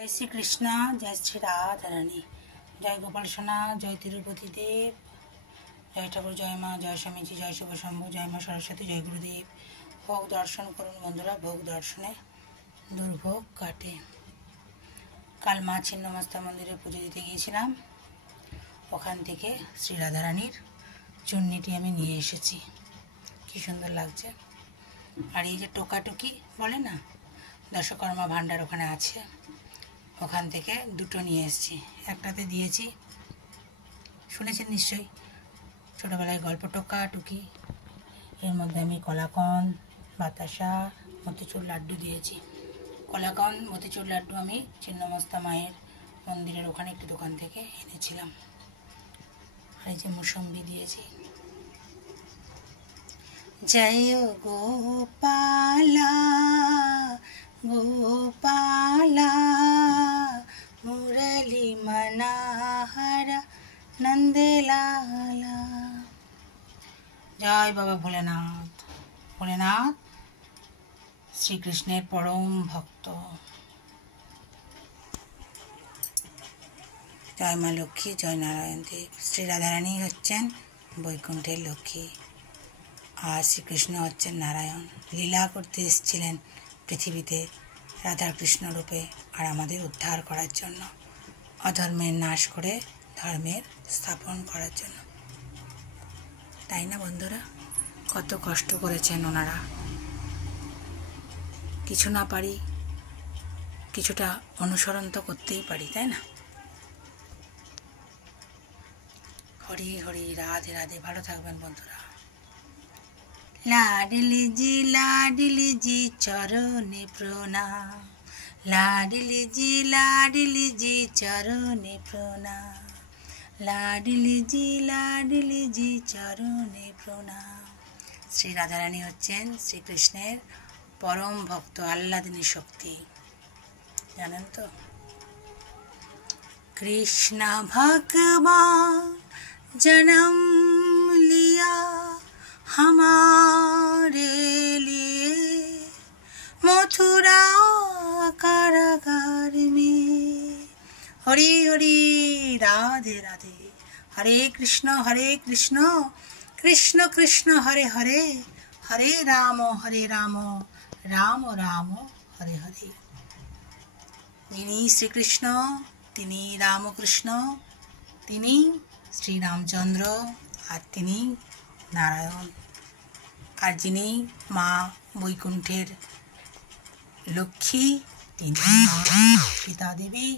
जय श्री कृष्णा, जय श्री राधा रानी, जय गोपाल सोना, जय तिरुपति देव, जय ठाकुर, जय माँ, जय स्वामीजी, जय शुभ शम्भु, जय माँ सरस्वती, जय गुरुदेव। भोग दर्शन करुन बंधुरा, भोग दर्शने दुर्भोग काटे। कल मा छिन्नमस्ता मंदिरे पुजो दिते गिয়েছিলাম। ওখান থেকে শ্রী রাধা রানীর চুন্নিটি আমি নিয়ে এসেছি। কি সুন্দর লাগছে। আর এই যে টোকাটুকি বলে না, দশকর্মা ভান্ডার ওখানে আছে, ওখান থেকে দুটো নিয়ে এসেছি। একটাতে দিয়েছি, শুনেছেন নিশ্চয়ই, ছোটোবেলায় গল্প টোকাটুকি। এর মধ্যে আমি কলাকন্দ, বাতাসা, মতিচুর লাড্ডু দিয়েছি। কলাকন্দ, মতিচুর লাড্ডু আমি ছিন্নমস্তা মায়ের মন্দিরের ওখানে একটি দোকান থেকে এনেছিলাম। আর এই যে মুসম্বি দিয়েছি। জয় গোপালা গোপালা মুরলী মনোহরা নন্দলালা। জয় বাবা ভোলেনাথ। ভোলেনাথ শ্রীকৃষ্ণের পরম ভক্ত। জয় মা লক্ষ্মী, জয় নারায়ণ দেব। শ্রী রাধারানী হচ্ছেন বৈকুণ্ঠের লক্ষ্মী, আর শ্রীকৃষ্ণ হচ্ছেন নারায়ণ। লীলা করতে এসেছিলেন পৃথিবীতে রাধাকৃষ্ণ রূপে, আর আমাদের উদ্ধার করার জন্য, অধর্মের নাশ করে ধর্মের স্থাপন করার জন্য। তাই না বন্ধুরা? কত কষ্ট করেছেন ওনারা। কিছু না পারি, কিছুটা অনুসরণ তো করতেই পারি, তাই না? হরি হরি, রাধে রাধে। ভালো থাকবেন বন্ধুরা। लाडली जी चरणे प्रणाम, लाडली जी चरणे प्रणाम, लाडली जी चरणे प्रणाम। श्री राधा रानी হচ্ছেন শ্রীকৃষ্ণের পরম ভক্ত, আল্লাদিনী শক্তি, জানেন তো? कृष्ण भगवान जन्म लिया हमारे लिए मथुरा कारागार में। हरि हरि, राधे राधे। हरे कृष्ण कृष्ण कृष्ण हरे हरे, हरे राम राम राम हरे हरे। যিনি শ্রীকৃষ্ণ, তিনি রামকৃষ্ণ, তিনি শ্রীরামচন্দ্র, আর তিনি নারায়ণ। আর যিনি মা বৈকুণ্ঠের লক্ষ্মী, তিনি সীতা দেবী,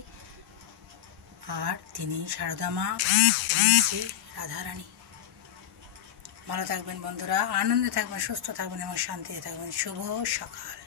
আর তিনি সারদা মা, শ্রী রাধারানী। ভালো থাকবেন বন্ধুরা, আনন্দে থাকবেন, সুস্থ থাকবেন এবং শান্তিতে থাকবেন। শুভ সকাল।